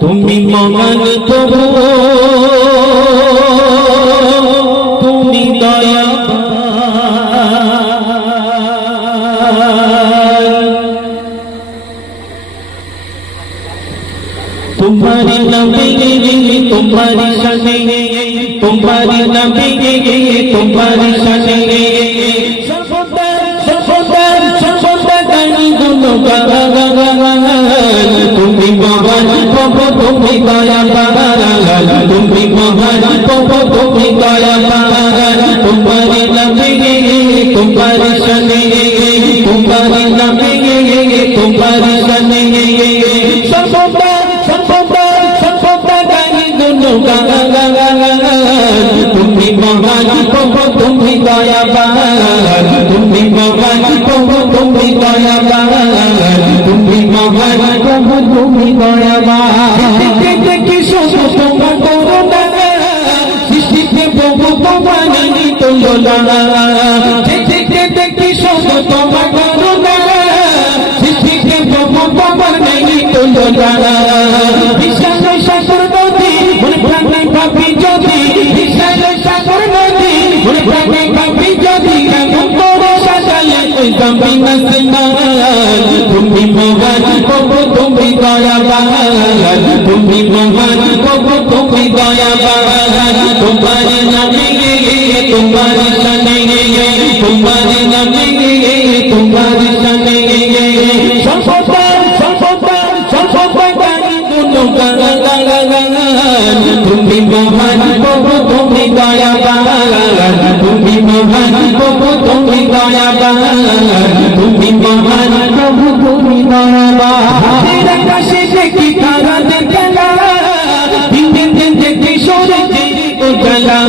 তুমি মহান প্রভু, তুমি দয়াবান। तुम्हारी नबी तुम्हारी शने, तुम्हारी नबी तुम्हारी शने, তুমি মহান প্রভু, তুমি দয়াবান। তুমি মহান প্রভু, তুমি দয়াবান। তোমারি নবী তোমারি শনে, তোমারি নবী তোমারি শনে, তুমি মহান প্রভু, তুমি দয়াবান। তুমি মহান প্রভু, তুমি দয়াবান। তুমি মহান প্রভু, তুমি দয়াবান। দেখি শুধু তোমার করুণা, সৃষ্টিতে প্রভু তোমার তুলনা। দেখি শুধু তোমার করুণা, সৃষ্টিতে প্রভু তোমার তুলনা। বিশাল সাগর নদী মনে প্রাণে ভাবি যদি, বিশাল সাগর নদী মনে প্রাণে ভাবি যদি, কেমন করে সাজালে ওই জমিন আসমান। তুমি মহান প্রভু, তুমি দয়াবান। তুমি মহান প্রভু, তুমি দয়াবান। তোমারি নবী তোমারি শনে, তোমারি নবী তোমারি শনে, তুমি মহান প্রভু, তুমি দয়াবান। তুমি মহান প্রভু, তুমি দয়াবান। তুমি মহান প্রভু, তুমি দয়াবান। আকাশে দেখি তারা দেখলা, দিন দিন দিন দেখি সূর্যের উজালা।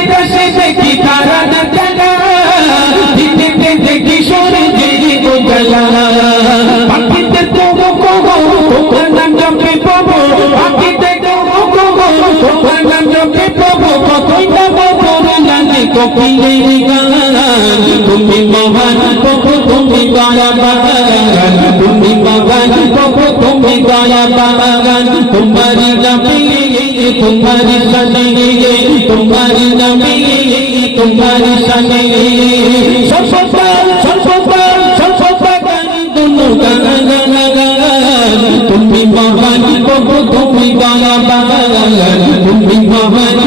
আকাশে দেখি তারা দেখলা, দিন দিন দিন দেখি সূর্যের উজালা। পাখিতে তবু কবু তোমার নাম জপে প্রভু, পাখিতে তবু কবু তোমার নাম জপে প্রভু, কতই পাবো তোরে জানে কোকিলের গান। তুমি মহান প্রভু, তুমি দয়াবান। তুমি মহান প্রভু, তুমি দয়াবান। তোমারি নবী তোমারি শনে, তোমারি নবী তোমারি শনে, তুমি মহান প্রভু, তুমি দয়াবান। তুমি মহান